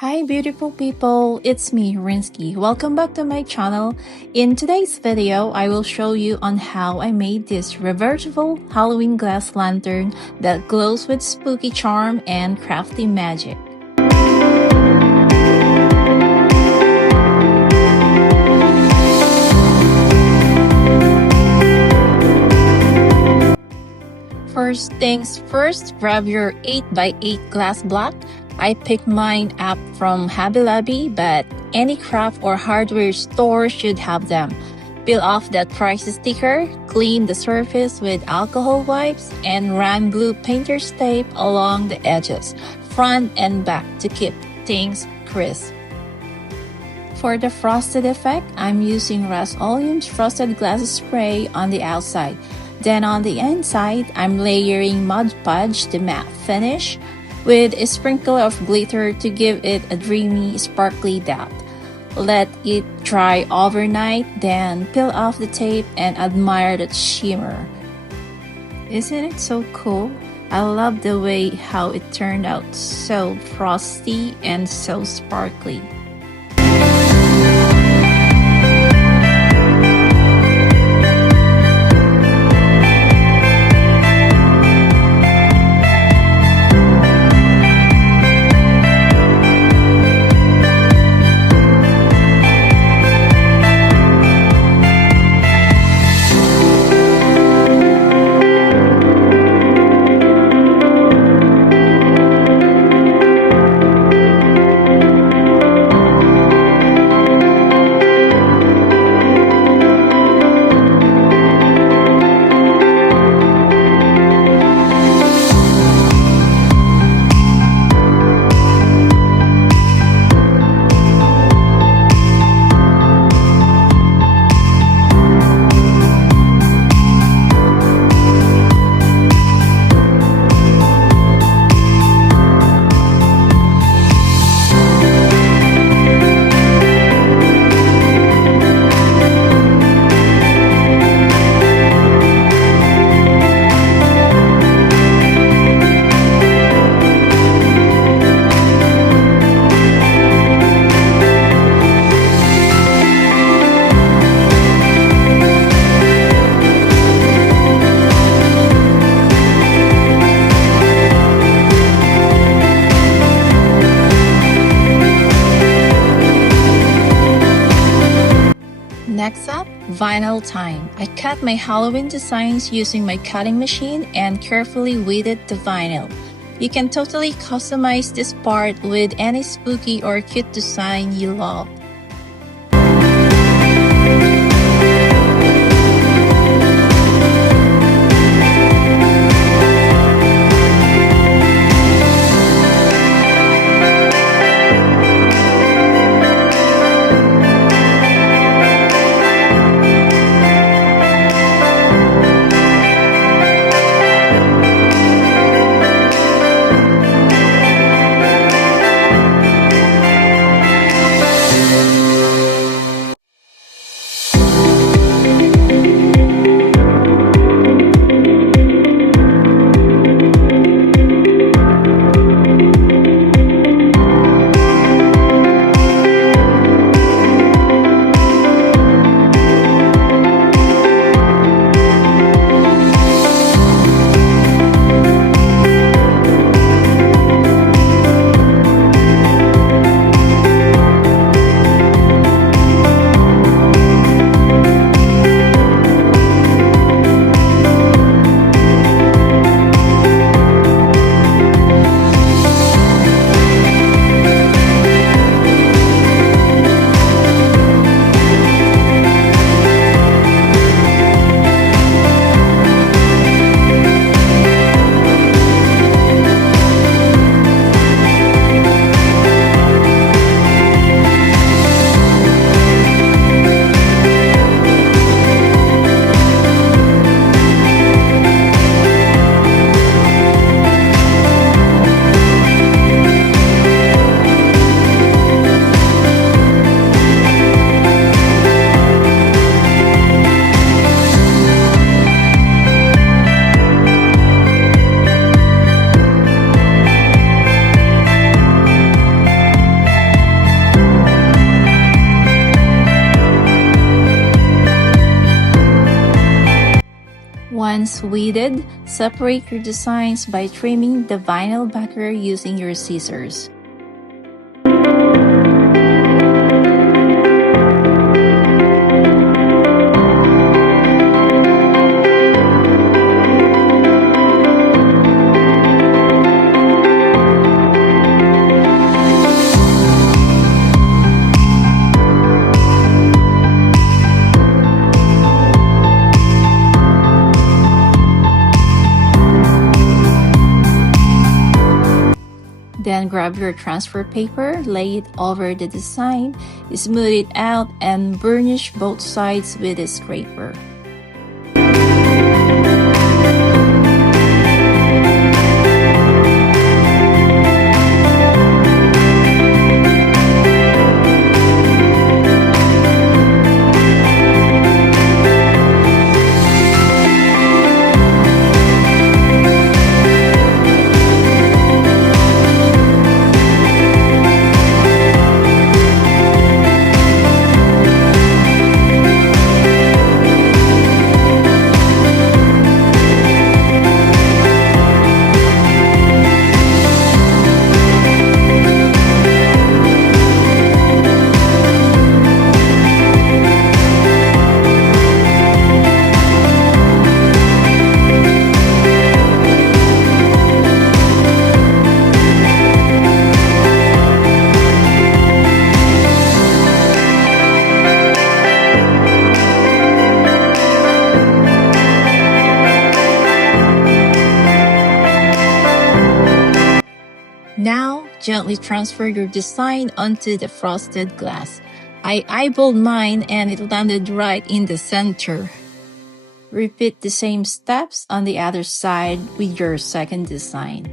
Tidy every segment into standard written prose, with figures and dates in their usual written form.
Hi beautiful people, it's me, Rinsky. Welcome back to my channel. In today's video, I will show you on how I made this reversible Halloween glass lantern that glows with spooky charm and crafty magic. First things first, grab your 8x8 glass block. I picked mine up from Hobby Lobby, but any craft or hardware store should have them. Peel off that price sticker, clean the surface with alcohol wipes, and run blue painter's tape along the edges, front and back to keep things crisp. For the frosted effect, I'm using Rust-Oleum's frosted glass spray on the outside. Then on the inside, I'm layering Mod Podge to matte finish with a sprinkle of glitter to give it a dreamy, sparkly depth. Let it dry overnight, then peel off the tape and admire the shimmer. Isn't it so cool? I love the way how it turned out, so frosty and so sparkly. Next up, vinyl time. I cut my Halloween designs using my cutting machine and carefully weeded the vinyl. You can totally customize this part with any spooky or cute design you love. Once weeded, separate your designs by trimming the vinyl backer using your scissors. Then grab your transfer paper, lay it over the design, smooth it out, and burnish both sides with a scraper. Now, gently transfer your design onto the frosted glass. I eyeballed mine and it landed right in the center. Repeat the same steps on the other side with your second design.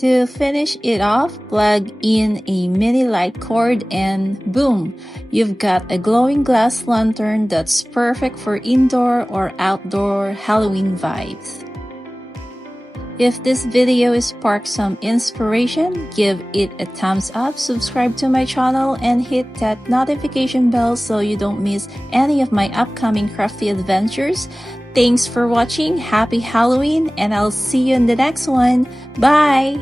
To finish it off, plug in a mini light cord and boom, you've got a glowing glass lantern that's perfect for indoor or outdoor Halloween vibes. If this video sparked some inspiration, give it a thumbs up, subscribe to my channel, and hit that notification bell so you don't miss any of my upcoming crafty adventures. Thanks for watching, happy Halloween, and I'll see you in the next one. Bye!